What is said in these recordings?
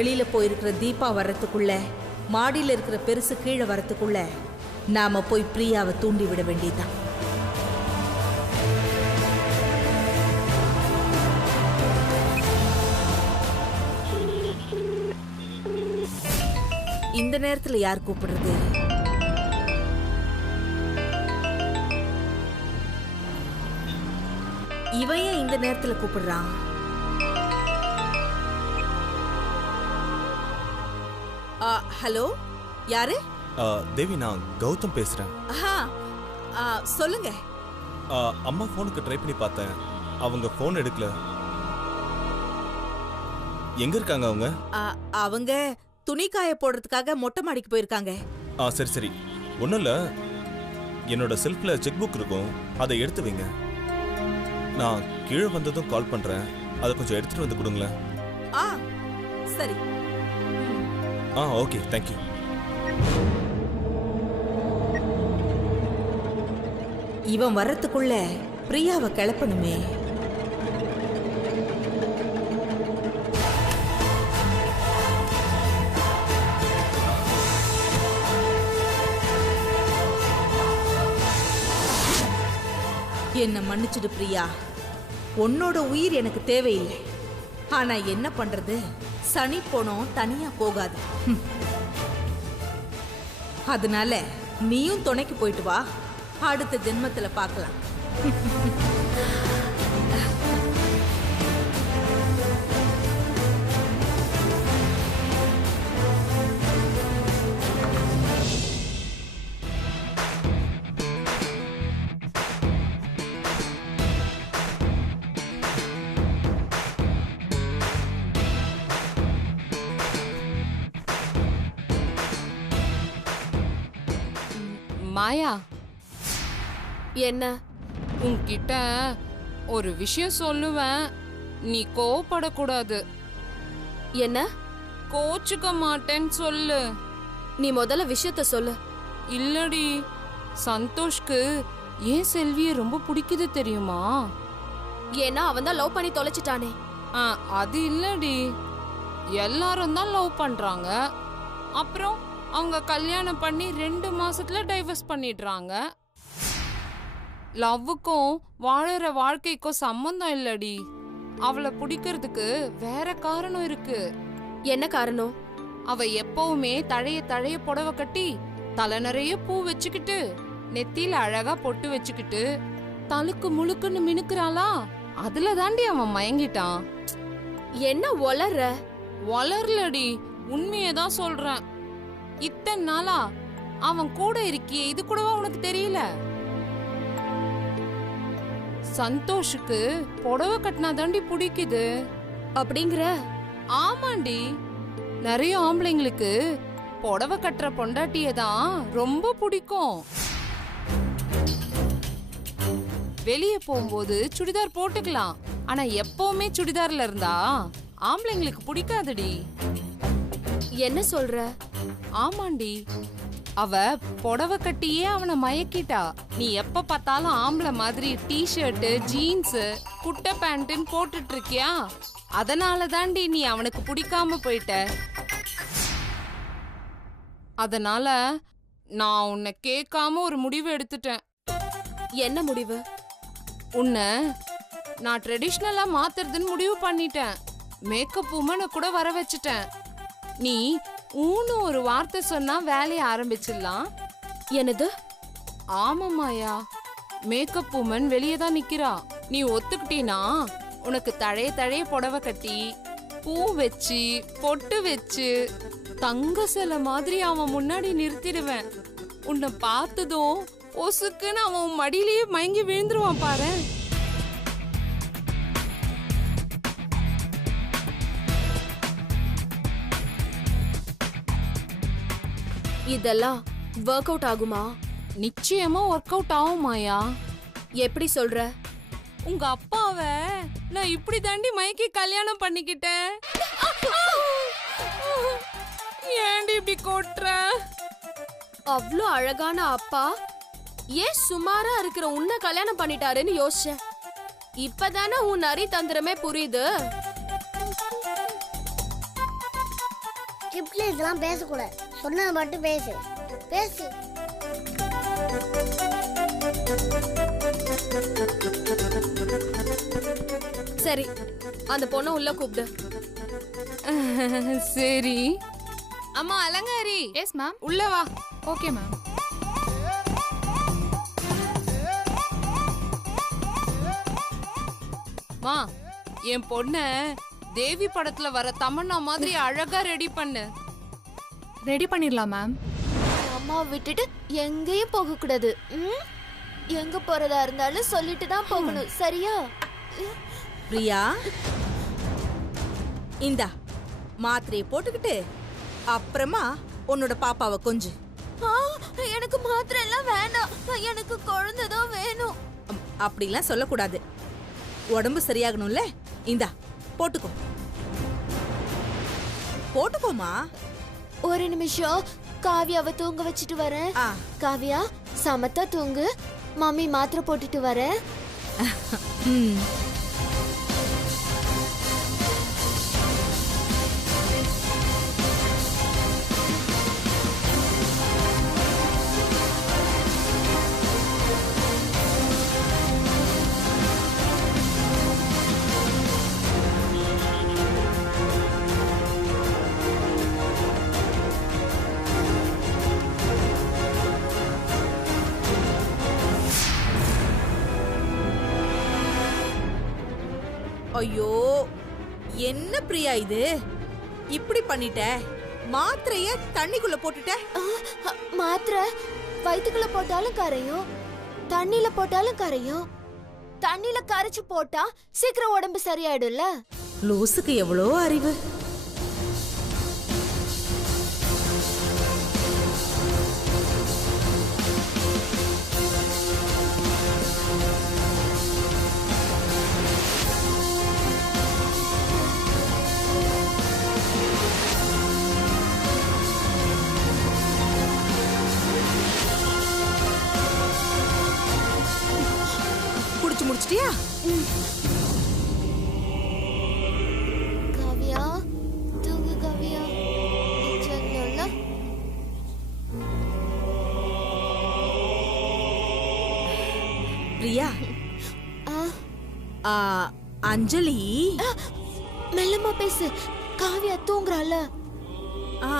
வெளியில போயிருக்கிற தீபா வர்றதுக்குள்ள, மாடியில இருக்கிற பெருசு கீழே வரத்துக்குள்ள நாம போய் பிரியாவை தூண்டி விட வேண்டியதுதான். இந்த நேரத்துல யார் கூப்பிடுறது? இவன் ஏன் இந்த நேரத்துல கூப்பிடுறான்? ஹலோ, யாரு? தேவி, நான் கௌதம் பேசுறேன். சொல்லுங்க. அம்மா போனுக்கு ட்ரை பண்ணி பார்த்தேன், அவங்க போன் எடுக்கல. எங்க இருக்காங்க அவங்க? அவங்க துணி காய போடுறதுக்காக மொட்டை மாடிக்கு போயிருக்காங்க. சரி சரி, ஒன்றும் இல்லை. என்னோட செல்ஃப்ல செக் புக் இருக்கும், அதை எடுத்து வைங்க. நான் கீழே வந்ததும் கால் பண்றேன், அதை கொஞ்சம் எடுத்துட்டு வந்து கொடுங்களேன். சரி. Okay, thank you. இவன் வர்றதுக்குள்ள பிரியாவை கிளப்பணுமே. என்ன மன்னிச்சிடு பிரியா, உன்னோட உயிர் எனக்கு தேவையில்லை. ஆனா என்ன பண்றது, சனி போனோம் தனியா போகாது. அதனால நீயும் துணைக்கு போயிட்டு வா, அடுத்த ஜென்மத்துல பார்க்கலாம். மாயா, என்ன? உன்கிட்ட ஒரு விஷயம் சொல்லுவேன், நீ கோவப்படக்கூடாது. என்ன? கோச்சுக்க மாட்டேன்னு சொல்லு. நீ முதல்ல விஷயத்த சொல்லு. இல்லடி, சந்தோஷ்க்கு ஏன் செல்விய ரொம்ப பிடிக்குது தெரியுமா? ஏன்னா அவன் தான் லவ் பண்ணி தொலைச்சிட்டானே. அது இல்லடி, எல்லாரும் தான் லவ் பண்றாங்க, அப்புறம் அவங்க கல்யாணம் பண்ணி 2 மாசத்துல டைவர்ஸ் பண்ணிடுறாங்க. லவ்வுக்கும் வாழற வாழ்க்கைக்கும் சம்பந்தம் இல்லடி. அவளை பிடிக்கிறதுக்கு வேற காரணம் இருக்கு. என்ன காரணம்? அவ எப்பவுமே தழைய தழைய புடவை கட்டி, தலை நிறைய பூ வச்சுக்கிட்டு, நெத்தியில அழகா பொட்டு வச்சுக்கிட்டு, தலுக்கு முழுக்குன்னு மினுக்குறாளா. அதுல தாண்டி அவன் மயங்கிட்டான். என்ன ஒளர்ற? வளரலடி, உண்மையதான் சொல்றேன். இத்தனை நாளா அவன் கூட இருக்கியே, இது கூடவா உனக்கு தெரியல? சந்தோஷுக்கு புடவை கட்டினா தாண்டி பிடிக்குது அப்படிங்கிற? ஆமாண்டி, நிறைய ஆம்பளைங்களுக்கு புடவை கட்டுற பொண்டாட்டிய தான் ரொம்ப பிடிக்கும். வெளியே போகும்போது சுடிதார் போட்டுக்கலாம், ஆனா எப்பவுமே சுடிதார்ல இருந்தா ஆம்பளைங்களுக்கு பிடிக்காதடி. என்ன சொல்ற? ஆமாண்டி, அவ புடவை கட்டியே அவனை மயக்கிட்டா. நீ எப்ப பார்த்தாலும் ஆம்பளை மாதிரி டிஷர்ட், ஜீன்ஸ், குட்டை பேண்ட்னு போட்டுட்டு இருக்கியா, அதனால தாண்டி நீ அவனுக்கு பிடிக்காம போயிட்ட. அதனால நான் உன்னை கேட்காம ஒரு முடிவு எடுத்துட்டேன். என்ன முடிவு? உன்னை நான் ட்ரெடிஷ்னலா மாத்துறதுன்னு முடிவு பண்ணிட்டேன். மேக்கப் உமனை கூட வர வச்சுட்டேன். நீ ஊன்னு ஒரு வார்த்தை சொன்னா வேலையை ஆரம்பிச்சிடலாம். என்னது? ஆமாமாயா, மேக்கப் உமன் வெளியே தான் நிக்கிறா. நீ ஒத்துக்கிட்டீனா உனக்கு தழைய தழைய புடவை கட்டி, பூ வச்சு, பொட்டு வச்சு, தங்க சிலை மாதிரி அவன் முன்னாடி நிறுத்திடுவேன். உன்னை பார்த்ததும் ஒசுக்குன்னு அவன் மடியிலேயே மயங்கி விழுந்துருவான் பாரு. இதெல்லாம் ஒர்க் அவுட் ஆகுமா? நிச்சயமா ஒர்க் அவுட் ஆகும் மாயா. எப்படி சொல்ற? உங்க அப்பாவை நான் இப்படி தாண்டி மயக்கி கல்யாணம் பண்ணிக்கிட்டேன். ஏண்டி இப்படி கொட்டுற? அவ்வளோ அழகான அப்பா ஏன் சுமாரா இருக்கிற உன்னை கல்யாணம் பண்ணிட்டாருன்னு யோசிச்சேன். இப்பதானே உன் நரி தந்திரமே புரியுது. ஸ்கிரிப்ட்ல இதெல்லாம் பேசக்கூடாது. சொன்னதை மட்டும் பேசு. பேசு. சரி, அந்த பொண்ணை உள்ள கூப்பிடு. சரி. அம்மா அலங்காரி. Yes ma'am. உள்ள வா. Okay ma'am. மா, என் பொண்ண தேவி படத்துல வர தமன்னா மாதிரி அழகா ரெடி பண்ணு. ரெடி பண்ணிடலாம் மேம். அம்மா விட்டுட்டு எங்கேயும் போக கூடாது. எங்க போறதா இருந்தாலும் சொல்லிட்டு தான் போகணும், சரியா? பிரியா, இந்தா மாத்திரையை போட்டுக்கிட்டு அப்புறமா உன்னோட பாப்பாவை கொஞ்சு. எனக்கு மாத்திரை எல்லாம் வேண்டாம், எனக்கு குழந்தைதான் வேணும். அப்படிலாம் சொல்லக்கூடாது. உடம்பு சரியாகணும்ல. இந்தா போட்டுக்கோ. போட்டுக்கோமா. ஒரு நிமிஷம், காவியாவை தூங்க வச்சுட்டு வரேன். ஆ. காவியா, சமத்தா தூங்கு. மம்மி மாத்திரை போட்டுட்டு வரேன். ம். ஐயோ, என்ன பிரியா இது? இப்படி பண்ணிட்ட. மாத்திரைய தண்ணிக்குள்ள போட்டுட்ட. மாத்திரை வயிற்றுக்குள்ள போட்டாலும் கரையும், தண்ணில போட்டாலும் கரையும். தண்ணில கரைச்சு போட்டா சீக்கிரம் உடம்பு சரியாயிடும்ல. லூசுக்கு எவ்வளோ அறிவு. குடிச்சு முடிச்சிட்டியா? காவியா, தூங்கு காவியா. சொன்னல பிரியா, அஞ்சலி. மெல்லமா பேசு. காவியா தூங்குறாள. ஆ.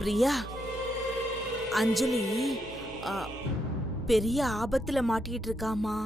பிரியா, அஞ்சலி பெரிய ஆபத்துல மாட்டிட்டு இருக்காமா.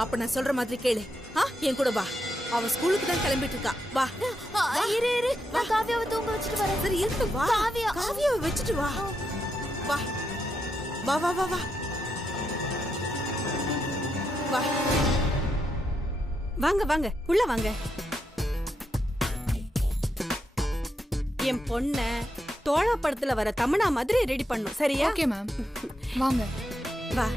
அப்ப நான் சொல்ற மாதிரி கேளு. என் கூட வா. அவ ஸ்கூலுக்கு தான் கிளம்பிட்டு இருக்கா. வா. இரு இரு, நான் காவியாவை தூங்க வச்சுட்டு வரேன். சரி இருந்து வா. காவியாவை வச்சுட்டு வா. வா வா வா வா வா வா. வாங்க வாங்க, உள்ள வாங்க. என் பொண்ண தோழா படத்துல வர தமன்னா மாதிரி ரெடி பண்ணும், சரியா? Okay ma'am. வாங்க. வா.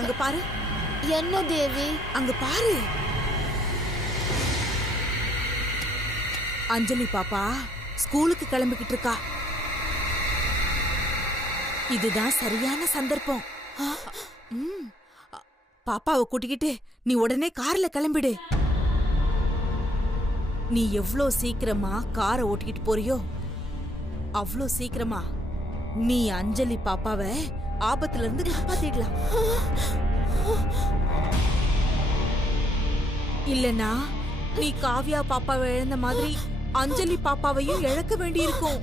அங்க பாரு. என்ன தேவி? அங்க பாரு. அஞ்சலி பாப்பா ஸ்கூலுக்கு கிளம்பிக்கிட்டு இருக்கா. இதுதான் சரியான சந்தர்ப்பம். பாப்பாவை கூட்டிக்கிட்டு நீ உடனே கார்ல கிளம்பிடு. நீ எவ்ளோ சீக்கிரமா காரை ஓட்டிக்கிட்டு போறியோ அவ்ளோ சீக்கிரமா நீ அஞ்சலி பாப்பாவை ஆபத்துல இருந்து காப்பாத்திடலாம். இல்லனா நீ காவ்யா பாப்பாவை இழந்த மாதிரி அஞ்சலி பாப்பாவையும் இழக்க வேண்டியிருக்கும்.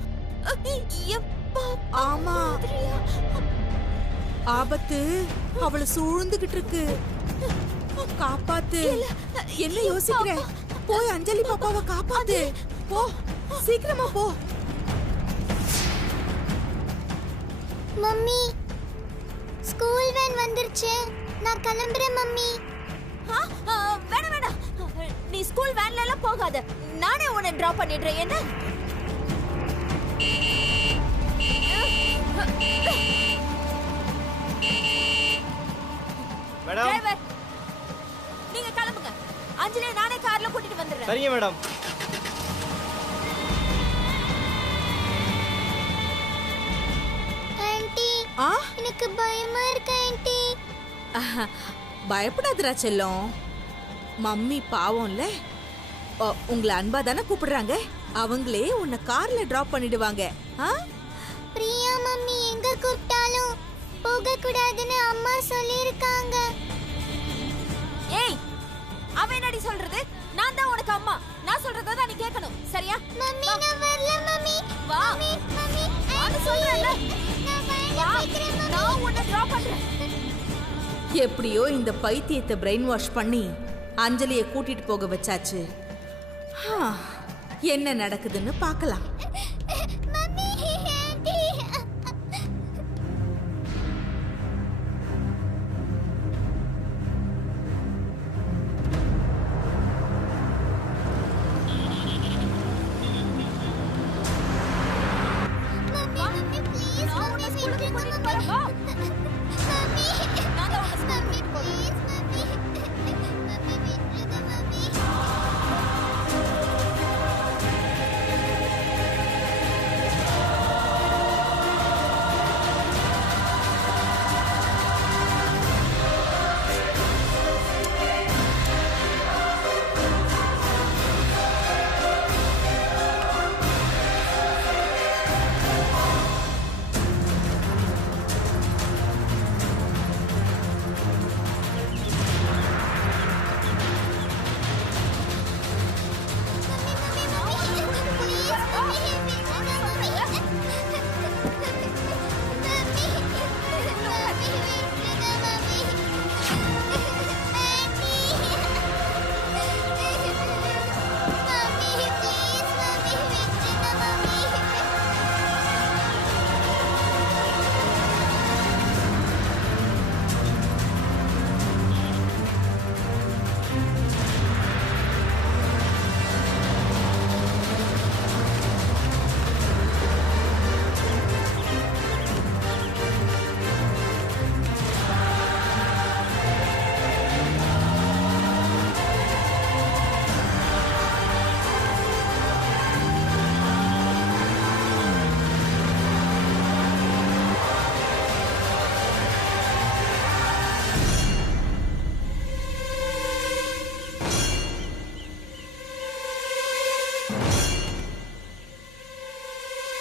ஆமா, ஆபத்து அவளை சூழ்ந்துகிட்டு இருக்கு. காப்பாத்து. என்ன யோசிக்கிற? போய் அஞ்சலி பாப்பாவை காப்பாத்து. போ, சீக்கிரமா போ. மம்மி, ஸ்கூல் வேன் வந்துருச்சு. நான் கிளம்புறேன் மம்மி. வேணாம் வேணாம், நீ ஸ்கூல் வேன்ல எல்லாம் போகாத. நானே உன்னை டிராப் பண்ணிடுறேன். என்ன? மேடம், டிரைவர், நீங்க கிளம்புங்க. அஞ்சலியை நானே கார்ல கூட்டிட்டு வந்துடுறேன். சரிங்க மேடம். ஆன்ட்டி, எனக்கு பயமா இருக்கு ஆன்ட்டி. பயப்படாதடா செல்லம். மம்மி பாவம்ல, உங்களை அன்பா தானே கூப்பிடுறாங்க. அவங்களே உன்னை கார்ல டிராப் பண்ணிடுவாங்க. பிரியா மம்மி எங்க கூப்பிட்டாலும் போக கூடாதுன்னு அம்மா சொல்லிருக்காங்க. ஏய், அவ என்னடி சொல்றது? நான் தான் உனக்கு அம்மா. நான் சொல்றத தான் நீ கேட்கணும். சரியா? மம்மி நான் வரல மம்மி. வா. மம்மி நான் சொல்றேன்ல. வா, நான் உன்னை டிராப் பண்றேன். எப்படியோ இந்த பைத்தியத்தை பிரெயின் வாஷ் பண்ணி அஞ்சலியை கூட்டிட்டு போக வச்சாச்சு. என்ன நடக்குதுன்னு பார்க்கலாம். Mummy anti. Mummy please mummy ஸ்கூலுக்கு கூட்டிட்டு போறேன். வா. மம்மி நான் தான் உன்னை மம்மி ப்ளீஸ் மம்மி. மம்மி விட்டுருங்க மம்மி.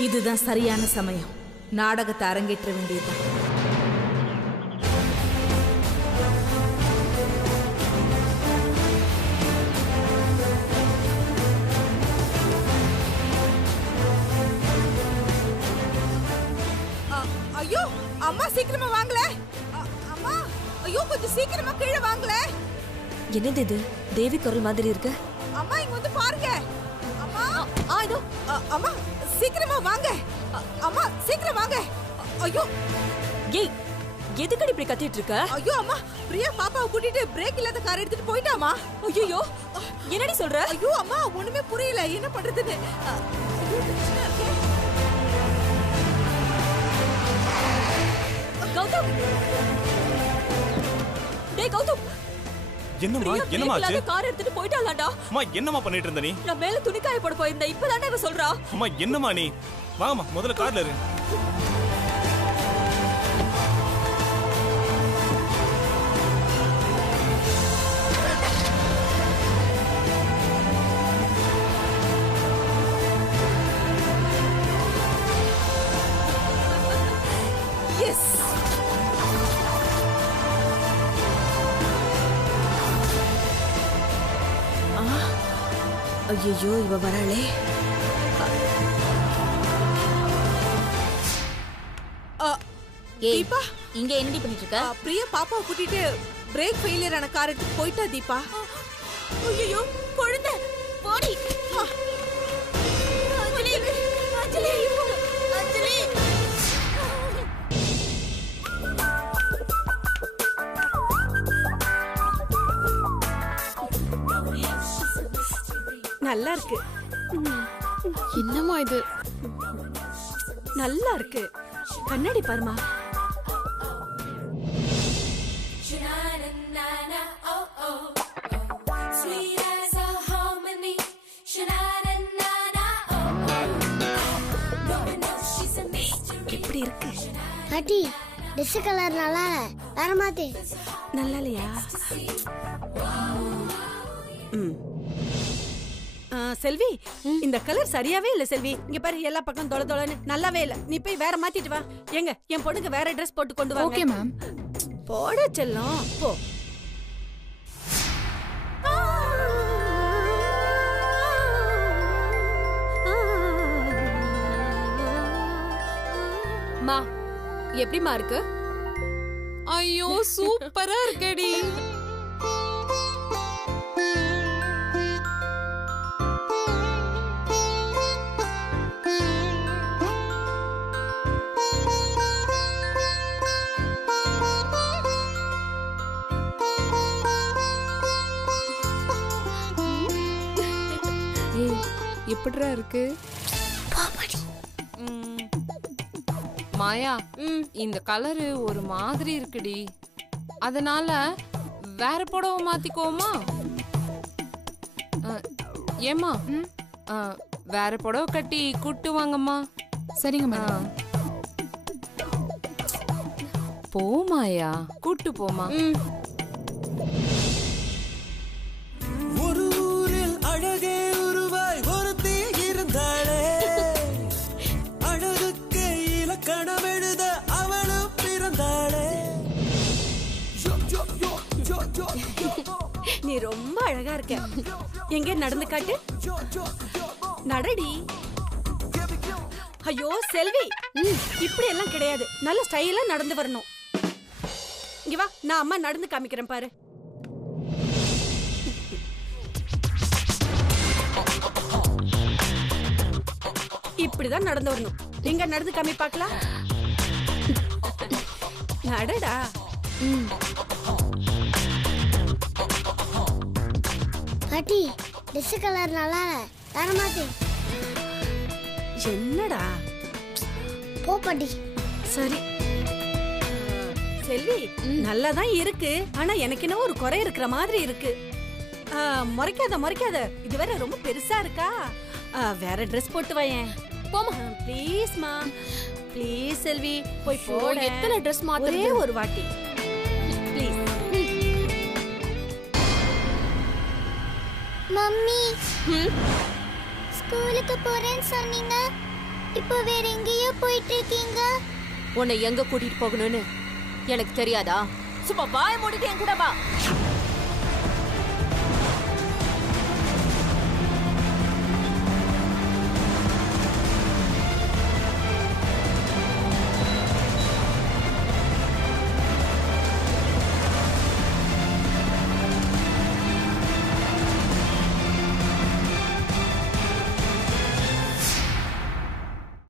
இதுதான் சரியான சமயம். நாடகத்தை அரங்கேற்ற வேண்டியது. ஐயோ அம்மா, சீக்கிரமா வாங்கல. அம்மா, ஐயோ கொஞ்சம் சீக்கிரமா கீழே வாங்கல. என்னது இது? தேவி குரல் மாதிரி இருக்கு. அம்மா இங்க வந்து பாருங்க. அம்மா, இதோ. அம்மா சீக்கிரமா வாங்க. அம்மா சீக்கிரம் வாங்க. ஐயோ, ஏய், எதுக்கடி இப்படி கத்திட்டு இருக்க? ஐயோ அம்மா, பிரியா பாப்பாவை கூட்டிட்டு பிரேக் இல்லாத கார் எடுத்துட்டு போயிட்டாமா. ஐயோ, என்னடி சொல்ற? ஐயோ அம்மா, ஒண்ணுமே புரியல, என்ன பண்றதுன்னு. ஐயோ, பிரச்சனை இருக்கே. கௌதம், டேய் கௌதம், என்னம்மா பிரியா என்னம்மா brake ஆச்சு இல்லாத கார் எடுத்துட்டு போயிட்டாளாடா. அம்மா என்னம்மா பண்ணிட்டு இருந்த நீ நான் மேல துணி காய போட போயிருந்தேன். இப்பதான்டா இவ சொல்றா. அம்மா என்னம்மா நீ வாங்கம்மா முதல்ல கார்ல இரு எஸ் ஐயோ இவ வராளே. தீபா இங்க என்னடி பண்ணிட்டு இருக்க? பிரியா பாப்பாவை கூட்டிட்டு பிரேக் ஃபெயிலியர் ஆன கார் எடுத்து போயிட்டா தீபா. ஐயோ குழந்தை போடி. அஞ்சலி அஞ்சலி அஞ்சலி. நல்லா இருக்கு. என்னம்மா இது? நல்லா இருக்கு. கண்ணாடி பாருமா. எப்படி இருக்கு? பாட்டி ட்ரெஸ் கலர் நல்லா வேற மாத்தி. நல்லா இல்லையா? செல்வி, இந்த கலர் சரியாவே இல்ல செல்வி. இங்க பாரு, எல்லா பக்கம் தொலை தொலைன்னு நல்லாவே இல்ல. நீ போய் வேற மாத்திட்டு வா. எங்க என் பொண்ணுக்கு வேற ட்ரெஸ் போட்டு கொண்டு வாங்க. Okay ma'am. போட செல்லம் போ. மா எப்படிமா இருக்கு? ஐயோ சூப்பரா இருக்கடி. எப்படிடா இருக்கு? மாயா, இந்த கலரு ஒரு மாதிரி இருக்குடி. அதனால வேற புடவை மாத்திக்கோமா? ஏமா வேற புடவை கட்டி கூட்டு வாங்கம்மா. சரிங்க மேடம். போமாயா, கூட்டு போமா. ஒரு ஊரில் அழகே உருவாய் ஒருத்தி இருந்தாளே, அழகுக்கு இலக்கணம் எழுத அவளும் பிறந்தாளே. நீ ரொம்ப அழகா இருக்க. எங்க நடந்து காட்டு. நடடி. ஐயோ செல்வி, இப்படி எல்லாம் கிடையாது. நல்ல ஸ்டைலா நடந்து வரணும். இங்க வா, நான் அம்மா நடந்து காமிக்கிறேன் பாரு. இப்படிதான் நடந்து வரணும். எங்க நடந்து காமி பார்க்கலாம். நடடா. பாட்டி ட்ரெஸ் கலர் நல்லா வேற மாத்தி. என்னடா? போ பாட்டி. சரி செல்வி, நல்லாதான் இருக்கு. ஆனா எனக்கு என்ன ஒரு குறை இருக்கிற மாதிரி இருக்கு. முறைக்காத முறைக்காத. இது வேற ரொம்ப பெருசா இருக்கா. வேற ட்ரெஸ் போட்டு வாயேன். போமா ப்ளீஸ் மா, ப்ளீஸ் செல்வி போய் போ. போட. எத்தனை ட்ரெஸ் ஒரே மாத்துறது? ஒரு வாட்டி ப்ளீஸ். மம்மி ஸ்கூலுக்கு போறேன்னு சொன்னீங்க, இப்போ வேற எங்கேயோ போயிட்டு இருக்கீங்க. உன்னை எங்க கூட்டிட்டு போகணும்னு எனக்கு தெரியாதா? சும்மா வாய மூடிட்டு என் கூட வா.